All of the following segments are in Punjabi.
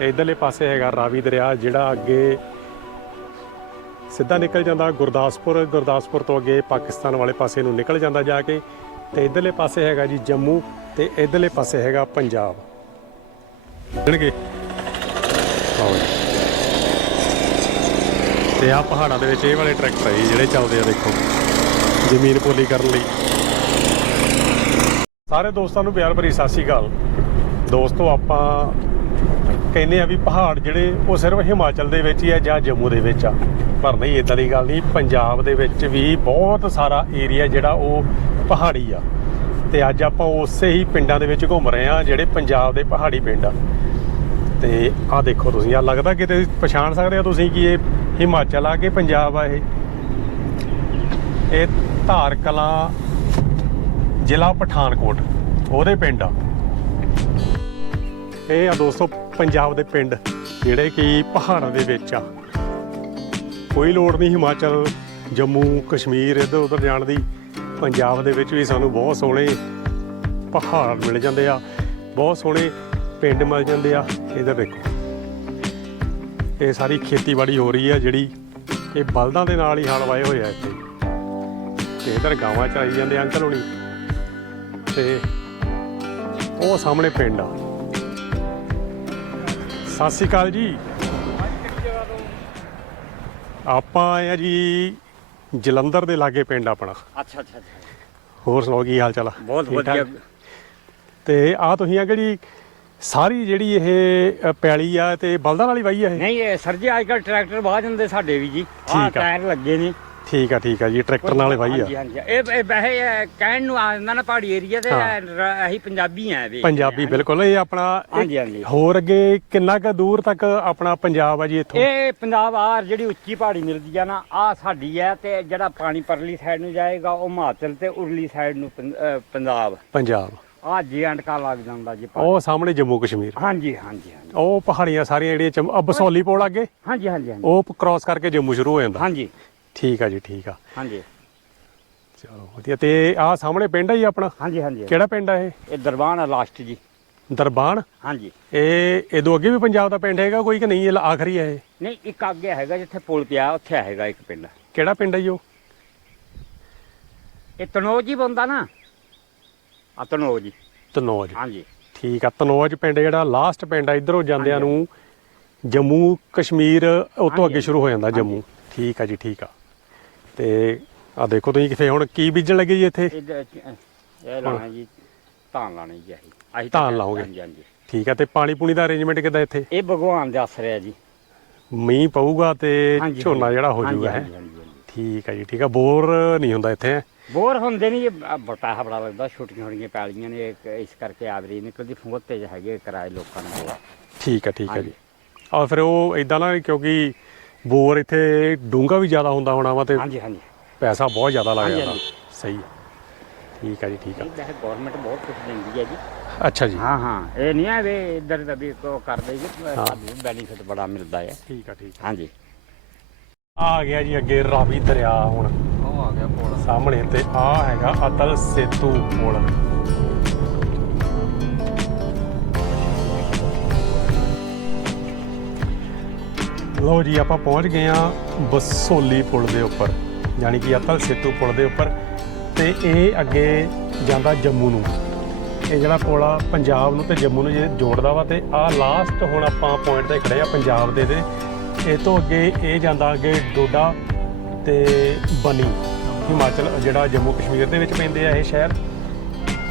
ਤੇ ਇਧਰਲੇ ਪਾਸੇ ਹੈਗਾ ਰਾਵੀ ਦਰਿਆ, ਜਿਹੜਾ ਅੱਗੇ ਸਿੱਧਾ ਨਿਕਲ ਜਾਂਦਾ ਗੁਰਦਾਸਪੁਰ ਗੁਰਦਾਸਪੁਰ ਤੋਂ ਅੱਗੇ ਪਾਕਿਸਤਾਨ ਵਾਲੇ ਪਾਸੇ ਨੂੰ ਨਿਕਲ ਜਾਂਦਾ ਜਾ ਕੇ ਤੇ ਇਧਰਲੇ ਪਾਸੇ ਹੈਗਾ ਜੀ ਜੰਮੂ ਤੇ ਇਧਰਲੇ ਪਾਸੇ ਹੈਗਾ ਪੰਜਾਬ। ਜਾਣਗੇ? ਤੇ ਆ ਪਹਾੜਾਂ ਦੇ ਵਿੱਚ ਇਹ ਵਾਲੇ ਟਰੈਕਟਰ ਹੈ ਜੀ, ਜਿਹੜੇ ਚੱਲਦੇ ਆ ਦੇਖੋ, ਜ਼ਮੀਨ ਪੋਲੀ ਕਰਨ ਲਈ। ਸਾਰੇ ਦੋਸਤਾਂ ਨੂੰ ਪਿਆਰ ਭਰੀ ਸਤਿ ਸ਼੍ਰੀ ਅਕਾਲ। ਦੋਸਤੋ, ਆਪਾਂ ਕਹਿੰਦੇ ਆ ਵੀ ਪਹਾੜ ਜਿਹੜੇ, ਉਹ ਸਿਰਫ ਹਿਮਾਚਲ ਦੇ ਵਿੱਚ ਹੀ ਆ ਜਾਂ ਜੰਮੂ ਦੇ ਵਿੱਚ ਆ। ਪਰ ਨਹੀਂ ਇਦਾਂ ਦੀ ਗੱਲ ਨਹੀਂ, ਪੰਜਾਬ ਦੇ ਵਿੱਚ ਵੀ ਬਹੁਤ ਸਾਰਾ ਏਰੀਆ ਜਿਹੜਾ ਉਹ ਪਹਾੜੀ ਆ। ਤੇ ਅੱਜ ਆਪਾਂ ਉਸੇ ਹੀ ਪਿੰਡਾਂ ਦੇ ਵਿੱਚ ਘੁੰਮ ਰਹੇ ਆ, ਜਿਹੜੇ ਪੰਜਾਬ ਦੇ ਪਹਾੜੀ ਪਿੰਡ ਆ। ਤੇ ਆਹ ਦੇਖੋ ਤੁਸੀਂ, ਆ ਲੱਗਦਾ ਕਿਤੇ ਪਛਾਣ ਸਕਦੇ ਹੋ ਤੁਸੀਂ ਕਿ ਇਹ ਹਿਮਾਚਲ ਆ ਕੇ ਪੰਜਾਬ ਆ ਇਹ? ਇਹ ਧਾਰ ਕਲਾਂ ਜ਼ਿਲ੍ਹਾ ਪਠਾਨਕੋਟ, ਉਹਦੇ ਪਿੰਡ ਆ। ਇਹ ਆ ਦੋਸਤੋ ਪੰਜਾਬ ਦੇ ਪਿੰਡ, ਜਿਹੜੇ ਕਿ ਪਹਾੜਾਂ ਦੇ ਵਿੱਚ ਆ। ਕੋਈ ਲੋੜ ਨਹੀਂ ਹਿਮਾਚਲ, ਜੰਮੂ, ਕਸ਼ਮੀਰ, ਇੱਧਰ ਉੱਧਰ ਜਾਣ ਦੀ। ਪੰਜਾਬ ਦੇ ਵਿੱਚ ਵੀ ਸਾਨੂੰ ਬਹੁਤ ਸੋਹਣੇ ਪਹਾੜ ਮਿਲ ਜਾਂਦੇ ਆ। ਬਹੁਤ ਸੋਹਣੇ ਪਿੰਡ ਮਿਲ ਜਾਂਦੇ ਆ। ਇੱਧਰ ਦੇਖੋ। ਇਹ ਸਾਰੀ ਖੇਤੀਬਾੜੀ ਹੋ ਰਹੀ ਆ, ਜਿਹੜੀ ਇਹ ਬਲਦਾਂ ਦੇ ਨਾਲ ਹੀ ਹਲ ਵਾਏ ਹੋਏ ਆ ਇੱਥੇ। ਤੇ ਇੱਧਰ ਗਾਵਾਂ ਚਰਾਈ ਜਾਂਦੇ ਅੰਕਲ ਹੋਣੀ। ਤੇ ਉਹ ਸਾਹਮਣੇ ਪਿੰਡ ਆ। ਸਤਿ ਸ਼੍ਰੀ ਅਕਾਲ ਜੀ। ਆਪਾਂ ਆਏ ਆ ਜੀ ਜਲੰਧਰ ਦੇ ਲਾਗੇ ਪਿੰਡ ਆਪਣਾ। ਅੱਛਾ ਅੱਛਾ ਹੋਰ ਸੁਣਾਓ ਕੀ ਹਾਲ ਚਾਲ ਆ? ਬਹੁਤ ਠੀਕ ਠਾਕ? ਵਧੀਆ ਤੇ ਆ ਤੁਸੀਂ ਆ ਜਿਹੜੀ ਸਾਰੀ ਜਿਹੜੀ ਇਹ ਅ, ਪੈਲੀ ਆ ਤੇ ਬਲਦਾਂ ਨਾਲ ਹੀ ਵਾਈ ਆ ਇਹ? ਨਹੀਂ ਇਹ ਸਰ ਜੀ ਅੱਜ ਕੱਲ ਟਰੈਕਟਰ ਬਾਹ ਜਾਂਦੇ ਸਾਡੇ ਵੀ ਜੀ। ਆਹ ਠੀਕ ਆ। ਟਾਇਰ ਲੱਗੇ ਨੇ। ਠੀਕ ਆ ਠੀਕ ਆ ਜੀ ਟਰੈਕਟਰ ਨਾਲ ਹੀ ਵਾਈ ਹਾਂਜੀ, ਆ। ਹਾਂਜੀ ਇਹ ਇਹ ਵੈਸੇ ਇਹ ਕਹਿਣ ਨੂੰ ਆ ਜਾਂਦਾ ਨਾ ਪਹਾੜੀ ਏਰੀਆ ਤੇ ਹਾਂ। ਰ- ਅਸੀਂ ਪੰਜਾਬੀ ਆ ਵੀ। ਪੰਜਾਬੀ ਬਿਲਕੁਲ ਇਹ ਆਪਣਾ ਇਹ ਹਾਂਜੀ, ਹਾਂਜੀ। ਹੋਰ ਅੱਗੇ ਕਿੰਨਾ ਕੁ ਦੂਰ ਤੱਕ ਆਪਣਾ ਪੰਜਾਬ ਆ ਜੀ ਇੱਥੋਂ? ਇਹ ਪੰਜਾਬ ਆ ਜਿਹੜੀ ਉੱਚੀ ਪਹਾੜੀ ਮਿਲਦੀ ਆ ਨਾ ਆ ਸਾਡੀ ਹੈ ਤੇ ਜਿਹੜਾ ਪਾਣੀ ਪਰਲੀ ਸਾਈਡ ਨੂੰ ਜਾਏਗਾ ਉਹ ਹਿਮਾਚਲ ਤੇ ਉਰਲੀ ਸਾਈਡ ਨੂੰ ਪੰ- ਪੰਜਾਬ। ਪੰਜਾਬ। ਆ ਜੇ ਕਾ ਲੱਗ ਜਾਂਦਾ ਜੀ। ਉਹ ਸਾਹਮਣੇ ਜੰਮੂ ਕਸ਼ਮੀਰ। ਹਾਂਜੀ ਹਾਂਜੀ ਹਾਂਜੀ। ਉਹ ਪਹਾੜੀਆਂ ਸਾਰੀਆਂ ਜਿਹੜੀਆਂ ਚਮ- ਅ, ਬਸੋਲੀ ਪੋਲ ਅੱਗੇ? ਹਾਂਜੀ ਹਾਂਜੀ ਹਾਂਜੀ। ਉਹ ਕ੍ਰਾਸ ਕਰਕੇ ਜੰਮੂ ਸ਼ੁਰੂ ਹੋ ਜਾਂਦਾ। ਹਾਂਜੀ। ਠੀਕ ਆ ਜੀ ਠੀਕ ਆ। ਹਾਂਜੀ। ਚਲੋ ਵਧੀਆ। ਤੇ ਆ ਸਾਹਮਣੇ ਪਿੰਡ ਆ ਜੀ ਆਪਣਾ? ਹਾਂਜੀ ਹਾਂਜੀ। ਕਿਹੜਾ ਪਿੰਡ ਆ ਇਹ? ਇਹ ਦਰਬਾਨ ਆ ਲਾਸਟ ਜੀ। ਦਰਬਾਨ? ਹਾਂਜੀ। ਇਹ ਇਹਦੋਂ ਅੱਗੇ ਵੀ ਪੰਜਾਬ ਦਾ ਪਿੰਡ ਹੈਗਾ ਕੋਈ ਕਿ ਨਹੀਂ ਇਹ ਆਖਰੀ ਹੈ ਇਹ? ਨਹੀਂ ਇੱਕ ਅੱਗੇ ਹੈਗਾ ਜਿੱਥੇ ਪੁਲ ਪਿਆ ਉੱਥੇ ਹੈਗਾ ਇੱਕ ਪਿੰਡ। ਕਿਹੜਾ ਪਿੰਡ ਹੈ ਜੀ ਉਹ? ਇਹ ਤਨੋਜ ਹੀ ਬੰਦਾ ਨਾ। ਆ ਤਨੋਜ ਜੀ ਤਨੌਜ। ਹਾਂਜੀ। ਠੀਕ ਆ ਤਨੌਜ ਪਿੰਡ ਜਿਹੜਾ ਲਾਸਟ ਪਿੰਡ ਆ ਇਧਰੋਂ ਜਾਂਦਿਆਂ ਨੂੰ ਜੰਮੂ ਕਸ਼ਮੀਰ ਉਹ ਤੋਂ ਅੱਗੇ। ਸ਼ੁਰੂ ਹੋ ਜਾਂਦਾ ਜੰਮੂ। ਠੀਕ ਆ ਜੀ ਠੀਕ ਆ। ਤੇ ਆ ਦੇਖੋ ਤੁਸੀਂ ਕਿਥੇ ਹੁਣ ਕੀ ਬੀਜਣ ਲੱਗੇ ਜੀ ਇੱਥੇ ਇਹਦੇ ਚ- ਇਹ ਲਾਣਾ ਜੀ ਧਾਨ ਲਾਣੀ ਜੀ ਅਸੀਂ ਅਸੀਂ ਧਾਨ ਲਾਓਗੇ? ਹਾਂਜੀ ਹਾਂਜੀ ਠੀਕ ਆ ਤੇ ਪਾਣੀ ਪੂਣੀ ਦਾ ਅਰੇਂਜਮੈਂਟ ਕਿਦਾਂ ਇੱਥੇ ਇਹ ਭਗਵਾਨ ਦੇ ਆਸਰੇ ਆ ਜੀ ਮੀਂਹ ਪਊਗਾ ਤੇ ਹਾਂਜੀ, ਝੋਨਾ ਹਾਂਜੀ। ਜਿਹੜਾ ਹੋ ਹਾਂਜੀ, ਜਾਊਗਾ ਹੈ ਹਾਂਜੀ, ਹਾਂਜੀ, ਹਾਂਜੀ। ਠੀਕ ਆ ਜੀ ਠੀਕ ਆ ਬੋਰ ਨਹੀਂ ਹੁੰਦਾ ਇੱਥੇ ਹੈਂ? ਬੋਰ ਹੁੰਦੇ ਨਹੀਂ ਇਹ ਬਟਾ ਬੜਾ ਲੱਗਦਾ ਛੋਟੀਆਂ ਛੋਟੀਆਂ ਪੈਲੀਆਂ ਨੇ ਇੱਕ ਇਸ ਕਰਕੇ ਆਵਰੀ ਨਿਕਲਦੀ ਫੋਤ ਤੇ ਹੈਗੇ ਕਿਰਾਏ ਲੋਕਾਂ ਨੇ। ਠੀਕ ਆ ਠੀਕ ਆ ਜੀ ਹਾਂਜੀ। ਆ ਫਿਰ ਉਹ ਇਦਾਂ ਨਾ ਕਿਉਂਕਿ ਬੋਰ ਇੱਥੇ ਡੂੰਗਾ ਵੀ ਜ਼ਿਆਦਾ ਹੁੰਦਾ ਹੋਣਾ ਵਾ ਤੇ ਹਾਂਜੀ ਹਾਂਜੀ। ਪੈਸਾ ਬਹੁਤ ਜ਼ਿਆਦਾ ਲੱਗ ਹਾਂਜੀ, ਜਾਂਦਾ। ਹਾਂਜੀ। ਸਹੀ ਹੈ ਠੀਕ ਆ ਜੀ ਠੀਕ ਆ। ਇਹ ਵੈਸੇ ਗਵਰਨਮੈਂਟ ਬਹੁਤ ਕੁਝ ਦਿੰਦੀ ਹੈ ਜੀ। ਅੱਛਾ ਜੀ। ਹਾਂ ਹਾਂ। ਇਹ ਨਹੀਂ ਹੈ ਵੀ ਇੱਧਰ ਦਾ ਵੀ ਕੋ ਕਰ ਦੇਗੀ ਹਾਂ। ਸਾਨੂੰ ਬੈਨੀਫਿਟ ਬੜਾ ਮਿਲਦਾ ਹੈ ਠੀਕ ਆ ਠੀਕ ਆ। ਹਾਂਜੀ। ਆ ਗਿਆ ਜੀ ਅੱਗੇ ਰਾਵੀ ਦਰਿਆ ਹੁਣ। ਉਹ ਆ ਗਿਆ ਪੁਲ। ਸਾਹਮਣੇ ਤੇ ਆ ਹੈਗਾ ਅਤਲ ਸੇਤੂ ਪੁਲ। ਲੋ ਜੀ, ਆਪਾਂ ਪਹੁੰਚ ਗਏ ਆ ਬਸੋਲੀ ਪੁਲ ਦੇ ਉੱਪਰ, ਯਾਨੀ ਕਿ ਅਤਲ ਸੇਤੂ ਪੁਲ ਦੇ ਉੱਪਰ, ਤੇ ਇਹ ਅੱਗੇ ਜਾਂਦਾ ਜੰਮੂ ਨੂੰ। ਇਹ ਜਿਹੜਾ ਪੁਲ ਆ, ਪੰਜਾਬ ਨੂੰ ਤੇ ਜੰਮੂ ਨੂੰ ਜੇ ਜੋੜਦਾ ਵਾ, ਤੇ ਆ ਲਾਸਟ ਹੁਣ ਆਪਾਂ ਪੁਆਇੰਟ ਤੇ ਖੜੇ ਆ, ਪੰਜਾਬ ਦੇ ਦੇ। ਇਹ ਤੋਂ ਅੱਗੇ ਇਹ ਜਾਂਦਾ ਅੱਗੇ ਡੋਡਾ ਤੇ ਬਨੀ, ਹਿਮਾਚਲ, ਜਿਹੜਾ ਜੰਮੂ ਕਸ਼ਮੀਰ ਦੇ ਵਿੱਚ ਪੈਂਦੇ ਆ ਇਹ ਸ਼ਹਿਰ।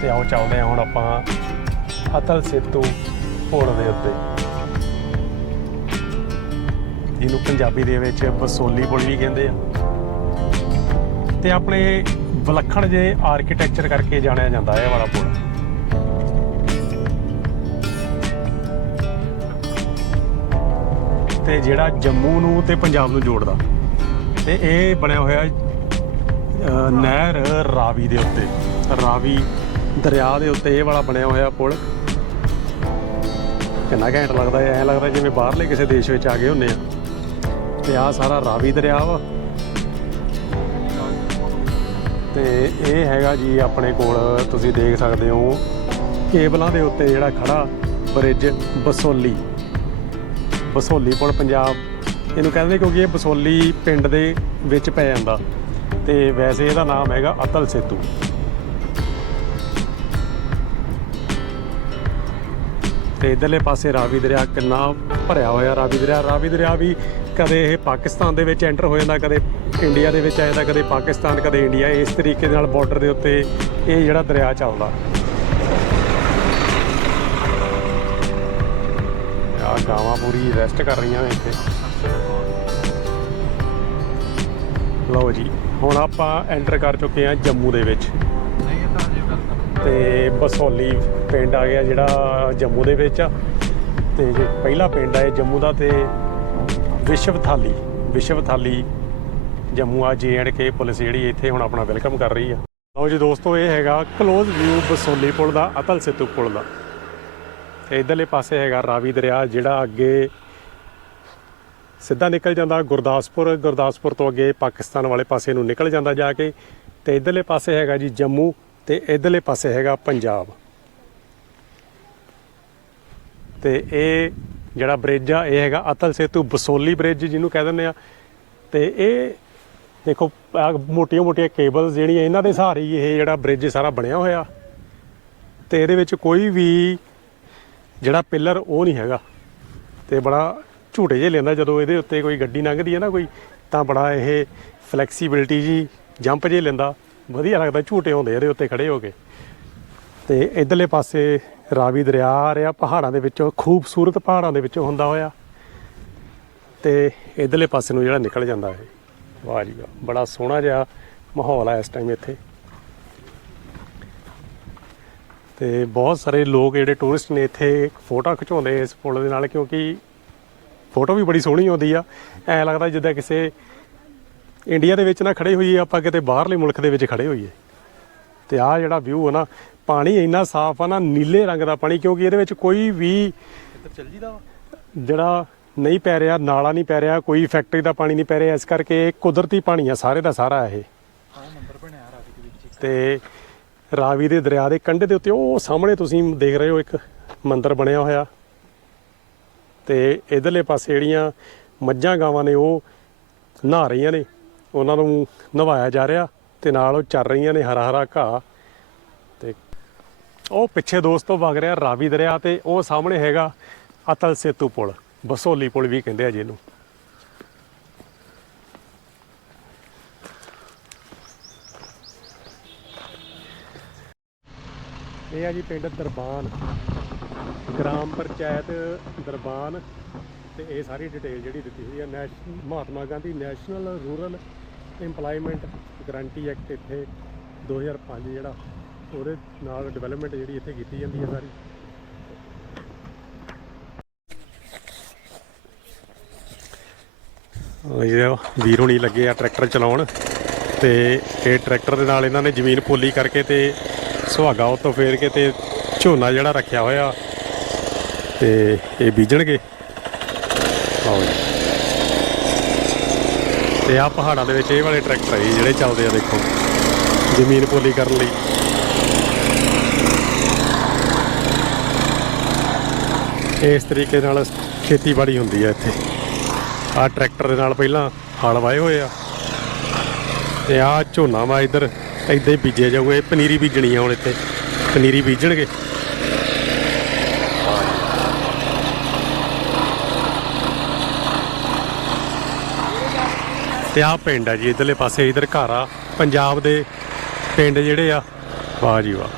ਤੇ ਆਓ ਚੱਲਦੇ ਆ ਹੁਣ ਆਪਾਂ ਅਤਲ ਸੇਤੂ ਪੁਲ ਦੇ ਉੱਤੇ। ਜਿਹਨੂੰ ਪੰਜਾਬੀ ਦੇ ਵਿੱਚ ਬਸੋਲੀ ਪੁਲ ਵੀ ਕਹਿੰਦੇ ਆ। ਤੇ ਆਪਣੇ ਵਿਲੱਖਣ ਜੇ ਆਰਕੀਟੈਕਚਰ ਕਰਕੇ ਜਾਣਿਆ ਜਾਂਦਾ ਹੈ ਇਹ ਵਾਲਾ ਪੁਲ ਤੇ ਜਿਹੜਾ ਜੰਮੂ ਨੂੰ ਤੇ ਪੰਜਾਬ ਨੂੰ ਜੋੜਦਾ। ਤੇ ਇਹ ਬਣਿਆ ਹੋਇਆ ਨਹਿਰ ਰਾਵੀ ਦੇ ਉੱਤੇ, ਰਾਵੀ ਦਰਿਆ ਦੇ ਉੱਤੇ ਇਹ ਵਾਲਾ ਬਣਿਆ ਹੋਇਆ ਪੁਲ। ਕਿੰਨਾ ਘੈਂਟ ਲੱਗਦਾ ਹੈ, ਐ ਲੱਗਦਾ ਜਿਵੇਂ ਬਾਹਰਲੇ ਕਿਸੇ ਦੇਸ਼ ਵਿੱਚ ਆ ਗਏ ਹੁੰਨੇ ਆ। ਤੇ ਆ ਸਾਰਾ ਰਾਵੀ ਦਰਿਆ ਵਾ। ਤੇ ਇਹ ਹੈਗਾ ਜੀ ਆਪਣੇ ਕੋਲ, ਤੁਸੀਂ ਦੇਖ ਸਕਦੇ ਹੋ, ਕੇਬਲਾਂ ਦੇ ਉੱਤੇ ਜਿਹੜਾ ਖੜਾ ਬ੍ਰਿਜ ਬਸੋਲੀ। ਬਸੋਲੀ ਪੁਲ ਪੰਜਾਬ। ਇਹਨੂੰ ਕਹਿੰਦੇ ਕਿਉਂਕਿ ਇਹ ਬਸੋਲੀ ਪਿੰਡ ਦੇ ਵਿੱਚ ਪੈ ਜਾਂਦਾ। ਤੇ ਵੈਸੇ ਇਹਦਾ ਨਾਮ ਹੈਗਾ ਅਤਲ ਸੇਤੂ। ਤੇ ਇਧਰਲੇ ਪਾਸੇ ਰਾਵੀ ਦਰਿਆ ਕਿੰਨਾ ਭਰਿਆ ਹੋਇਆ ਰਾਵੀ ਦਰਿਆ। ਰਾਵੀ ਦਰਿਆ ਵੀ ਕਦੇ ਇਹ ਪਾਕਿਸਤਾਨ ਦੇ ਵਿੱਚ ਐਂਟਰ ਹੋ ਜਾਂਦਾ, ਕਦੇ ਇੰਡੀਆ ਦੇ ਵਿੱਚ ਆ ਜਾਂਦਾ ਕਦੇ ਪਾਕਿਸਤਾਨ, ਕਦੇ ਇੰਡੀਆ ਇਸ ਤਰੀਕੇ ਦੇ ਨਾਲ ਬਾਰਡਰ ਦੇ ਉੱਤੇ ਇਹ ਜਿਹੜਾ ਦਰਿਆ ਚੱਲਦਾ। ਆ ਗਾਵਾਂ ਪੂਰੀ ਰੈਸਟ ਕਰ ਰਹੀਆਂ ਨੇ ਇੱਥੇ। ਲਓ ਜੀ, ਹੁਣ ਆਪਾਂ ਐਂਟਰ ਕਰ ਚੁੱਕੇ ਹਾਂ ਜੰਮੂ ਦੇ ਵਿੱਚ। ਤੇ ਬਸੋਲੀ ਪਿੰਡ ਆ ਗਿਆ ਜਿਹੜਾ ਜੰਮੂ ਦੇ ਵਿੱਚ ਆ। ਤੇ ਜੇ ਪਹਿਲਾ ਪਿੰਡ ਆ ਇਹ ਜੰਮੂ ਦਾ ਤੇ ਵਿਸ਼ਵ ਥਾਲੀ ਵਿਸ਼ਵ ਥਾਲੀ ਜੰਮੂ ਆ ਜੇ ਐਂਡ ਕੇ ਪੁਲਿਸ ਜਿਹੜੀ ਇੱਥੇ ਹੁਣ ਆਪਣਾ ਵੈਲਕਮ ਕਰ ਰਹੀ ਆ। ਲਓ ਜੀ ਦੋਸਤੋ, ਇਹ ਹੈਗਾ ਕਲੋਜ਼ ਵਿਊ ਬਸੋਲੀ ਪੁਲ ਦਾ, ਅਤਲ ਸੇਤੂ ਪੁਲ ਦਾ। ਤੇ ਇਧਰਲੇ ਪਾਸੇ ਹੈਗਾ ਰਾਵੀ ਦਰਿਆ, ਜਿਹੜਾ ਅੱਗੇ ਸਿੱਧਾ ਨਿਕਲ ਜਾਂਦਾ ਗੁਰਦਾਸਪੁਰ ਗੁਰਦਾਸਪੁਰ ਤੋਂ ਅੱਗੇ ਪਾਕਿਸਤਾਨ ਵਾਲੇ ਪਾਸੇ ਨੂੰ ਨਿਕਲ ਜਾਂਦਾ ਜਾ ਕੇ। ਤੇ ਇਧਰਲੇ ਪਾਸੇ ਹੈਗਾ ਜੀ ਜੰਮੂ ਤੇ ਇਧਰਲੇ ਪਾਸੇ ਹੈਗਾ ਪੰਜਾਬ। ਤੇ ਇਹ ਜਿਹੜਾ ਬ੍ਰਿਜ ਆ, ਇਹ ਹੈਗਾ ਅਤਲ ਸੇਤੂ ਬਸੋਲੀ ਬ੍ਰਿਜ ਜਿਹਨੂੰ ਕਹਿ ਦਿੰਦੇ ਆ। ਤੇ ਇਹ ਦੇਖੋ ਮੋਟੀਆਂ ਮੋਟੀਆਂ ਕੇਬਲਸ ਜਿਹੜੀਆਂ, ਇਹਨਾਂ ਦੇ ਸਹਾਰੇ ਹੀ ਇਹ ਜਿਹੜਾ ਬ੍ਰਿਜ ਸਾਰਾ ਬਣਿਆ ਹੋਇਆ। ਤੇ ਇਹਦੇ ਵਿੱਚ ਕੋਈ ਵੀ ਜਿਹੜਾ ਪਿੱਲਰ ਉਹ ਨਹੀਂ ਹੈਗਾ। ਤੇ ਬੜਾ ਝੂਟੇ ਜੇ ਲੈਂਦਾ ਜਦੋਂ ਇਹਦੇ ਉੱਤੇ ਕੋਈ ਗੱਡੀ ਲੰਘਦੀ ਹੈ ਨਾ ਕੋਈ, ਤਾਂ ਬੜਾ ਇਹ ਫਲੈਕਸੀਬਿਲਟੀ ਜੀ ਜੰਪ ਜੇ ਲੈਂਦਾ ਵਧੀਆ ਲੱਗਦਾ, ਝੂਟੇ ਹੁੰਦੇ ਇਹਦੇ ਉੱਤੇ ਖੜੇ ਹੋ ਕੇ। ਤੇ ਇਧਰਲੇ ਪਾਸੇ ਰਾਵੀ ਦਰਿਆ ਆ ਰਿਹਾ, ਪਹਾੜਾਂ ਦੇ ਵਿੱਚੋਂ, ਖੂਬਸੂਰਤ ਪਹਾੜਾਂ ਦੇ ਵਿੱਚੋਂ ਹੁੰਦਾ ਹੋਇਆ। ਤੇ ਇਧਰਲੇ ਪਾਸੇ ਨੂੰ ਜਿਹੜਾ ਨਿਕਲ ਜਾਂਦਾ ਹੈ, ਵਾਹ ਜੀ ਵਾਹ, ਬੜਾ ਸੋਹਣਾ ਜਿਹਾ ਮਾਹੌਲ ਆ ਇਸ ਟਾਈਮ ਇੱਥੇ। ਤੇ ਬਹੁਤ ਸਾਰੇ ਲੋਕ ਜਿਹੜੇ ਟੂਰਿਸਟ ਨੇ ਇੱਥੇ ਫੋਟੋ ਖਿਚਾਉਂਦੇ ਇਸ ਪੁਲ ਦੇ ਨਾਲ, ਕਿਉਂਕਿ ਫੋਟੋ ਵੀ ਬੜੀ ਸੋਹਣੀ ਆਉਂਦੀ ਆ। ਐ ਲੱਗਦਾ ਜਿੱਦਾਂ ਕਿਸੇ ਇੰਡੀਆ ਦੇ ਵਿੱਚ ਨਾ ਖੜੇ ਹੋਈਏ ਆਪਾਂ ਕਿਤੇ ਬਾਹਰਲੇ ਮੁਲਕ ਦੇ ਵਿੱਚ ਖੜੇ ਹੋਈਏ। ਤੇ ਆਹ ਜਿਹੜਾ ਵਿਊ ਹੈ ਨਾ ਪਾਣੀ ਇੰਨਾ ਸਾਫ਼ ਆ ਨਾ ਨੀਲੇ ਰੰਗ ਦਾ ਪਾਣੀ ਕਿਉਂਕਿ ਇਹਦੇ ਵਿੱਚ ਕੋਈ ਵੀ ਜਿਹੜਾ ਨਹੀਂ ਪੈ ਰਿਹਾ ਨਾਲਾ ਨਹੀਂ ਪੈ ਰਿਹਾ ਕੋਈ ਫੈਕਟਰੀ ਦਾ ਪਾਣੀ ਨਹੀਂ ਪੈ ਰਿਹਾ ਇਸ ਕਰਕੇ ਇਹ ਕੁਦਰਤੀ ਪਾਣੀ ਆ ਸਾਰੇ ਦਾ ਸਾਰਾ ਇਹ। ਤੇ ਰਾਵੀ ਦੇ ਦਰਿਆ ਦੇ ਕੰਢੇ ਦੇ ਉੱਤੇ ਉਹ ਸਾਹਮਣੇ ਤੁਸੀਂ ਦੇਖ ਰਹੇ ਹੋ ਇੱਕ ਮੰਦਿਰ ਬਣਿਆ ਹੋਇਆ। ਤੇ ਇਧਰਲੇ ਪਾਸੇ ਜਿਹੜੀਆਂ ਮੱਝਾਂ ਗਾਵਾਂ ਨੇ ਉਹ ਨਹਾ ਰਹੀਆਂ ਨੇ। ਉਹਨਾਂ ਨੂੰ ਨਵਾਇਆ ਜਾ ਰਿਹਾ ਤੇ ਨਾਲ ਉਹ ਚੱਲ ਰਹੀਆਂ ਨੇ ਹਰਾ ਹਰਾ ਘਾਹ। ਤੇ ਉਹ ਪਿੱਛੇ ਦੋਸਤੋ ਵਗ ਰਿਹਾ ਰਾਵੀ ਦਰਿਆ ਤੇ ਉਹ ਸਾਹਮਣੇ ਹੈਗਾ ਅਤਲ ਸੇਤੂ ਪੁਲ, ਬਸੋਲੀ ਪੁਲ ਵੀ ਕਹਿੰਦੇ ਆ ਜਿਹਨੂੰ। ਇਹ ਆ ਜੀ ਪਿੰਡ ਦਰਬਾਨ, ਗ੍ਰਾਮ ਪੰਚਾਇਤ ਦਰਬਾਨ। ਤੇ ਇਹ ਸਾਰੀ ਡਿਟੇਲ ਜਿਹੜੀ ਦਿੱਤੀ ਹੋਈ ਹੈ national Mahatma Gandhi national rural EMPLOYMENT guarantee act ਇੱਥੇ 2005 ਜਿਹੜਾ ਉਹਦੇ ਨਾਲ ਡਿਵੈਲਪਮੈਂਟ ਜਿਹੜੀ ਇੱਥੇ ਕੀਤੀ ਜਾਂਦੀ ਹੈ ਸਾਰੀ। ਇਹ ਵੀਰ ਹੁਣੀ ਲੱਗੇ ਆ ਟਰੈਕਟਰ ਚਲਾਉਣ ਤੇ ਇਹ ਟਰੈਕਟਰ ਦੇ ਨਾਲ ਇਹਨਾਂ ਨੇ ਜ਼ਮੀਨ ਪੋਲੀ ਕਰਕੇ ਤੇ ਸੁਹਾਗਾ ਉੱਤੋਂ ਫੇਰ ਕੇ ਤੇ ਝੋਨਾ ਜਿਹੜਾ ਰੱਖਿਆ ਹੋਇਆ ਤੇ ਇਹ ਬੀਜਣਗੇ। ਆਓ ਜੀ ਤੇ ਆ ਪਹਾੜਾਂ ਦੇ ਵਿੱਚ ਇਹ ਵਾਲੇ ਟਰੈਕਟਰ ਹੈ ਜੀ, ਜਿਹੜੇ ਚੱਲਦੇ ਆ ਦੇਖੋ, ਜ਼ਮੀਨ ਪੋਲੀ ਕਰਨ ਲਈ। ਇਸ ਤਰੀਕੇ ਨਾਲ ਖੇਤੀਬਾੜੀ ਹੁੰਦੀ ਹੈ ਇੱਥੇ। ਆ ਟਰੈਕਟਰ ਦੇ ਨਾਲ ਪਹਿਲਾਂ ਹਲ ਵਾਏ ਹੋਏ ਆ। ਤੇ ਆ ਝੋਨਾ ਵਾ ਇੱਧਰ ਏਦਾਂ ਹੀ ਬੀਜਿਆ ਜਾਊਗਾ, ਇਹ ਪਨੀਰੀ ਬੀਜਣੀ ਆ ਹੁਣ ਇੱਥੇ। ਪਨੀਰੀ ਬੀਜਣਗੇ। ਤੇ ਆ ਪਿੰਡ ਆ ਜੀ, ਇਧਰਲੇ ਪਾਸੇ, ਇਧਰ ਘਰ ਆ। ਪੰਜਾਬ ਦੇ ਪਿੰਡ ਜਿਹੜੇ ਆ, ਵਾਹ ਜੀ ਵਾਹ।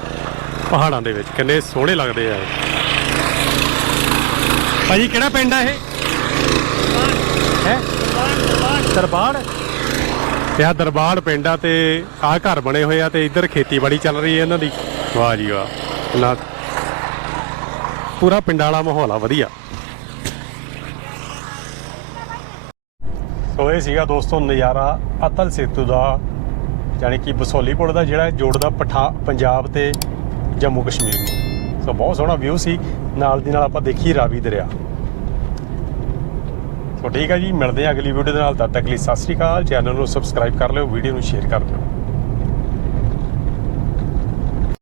ਪਹਾੜਾਂ ਦੇ ਵਿੱਚ, ਕਿੰਨੇ ਸੋਹਣੇ ਲੱਗਦੇ ਆ। ਭਾਜੀ, ਕਿਹੜਾ ਪਿੰਡ ਆ ਇਹ? ਹੈ? ਦਰਬਾਰ? ਤੇ ਆ ਦਰਬਾਰ ਪਿੰਡ ਆ ਤੇ ਆ ਘਰ ਬਣੇ ਹੋਏ ਆ ਤੇ ਇੱਧਰ ਖੇਤੀਬਾੜੀ ਚੱਲ ਰਹੀ ਹੈ ਇਹਨਾਂ ਦੀ। ਵਾਹ ਜੀ ਵਾਹ। ਨਾ, ਪੂਰਾ ਪਿੰਡ ਵਾਲਾ ਮਾਹੌਲ ਆ, ਵਧੀਆ। ਸੋ ਇਹ ਸੀਗਾ ਦੋਸਤੋ, ਨਜ਼ਾਰਾ ਅਤਲ ਸੇਤੂ ਦਾ, ਯਾਨੀ ਕਿ ਬਸੋਲੀ ਪੁਲ ਦਾ, ਜਿਹੜਾ ਜੋੜਦਾ ਪਠਾ, ਪੰਜਾਬ ਤੇ ਜੰਮੂ ਕਸ਼ਮੀਰ ਨੂੰ। ਸੋ ਬਹੁਤ ਸੋਹਣਾ ਵਿਊ ਸੀ, ਨਾਲ ਦੀ ਨਾਲ ਆਪਾਂ ਦੇਖੀ ਰਾਵੀ ਦਰਿਆ। ਸੋ ਠੀਕ ਹੈ ਜੀ, ਮਿਲਦੇ ਹਾਂ ਅਗਲੀ ਵੀਡੀਓ ਦੇ ਨਾਲ। ਤਦ ਤੱਕ ਲਈ ਸਤਿ ਸ੍ਰੀ ਅਕਾਲ, ਚੈਨਲ ਨੂੰ ਸਬਸਕ੍ਰਾਈਬ ਕਰ ਲਿਓ ਵੀਡੀਓ ਨੂੰ ਸ਼ੇਅਰ ਕਰ ਦਿਓ।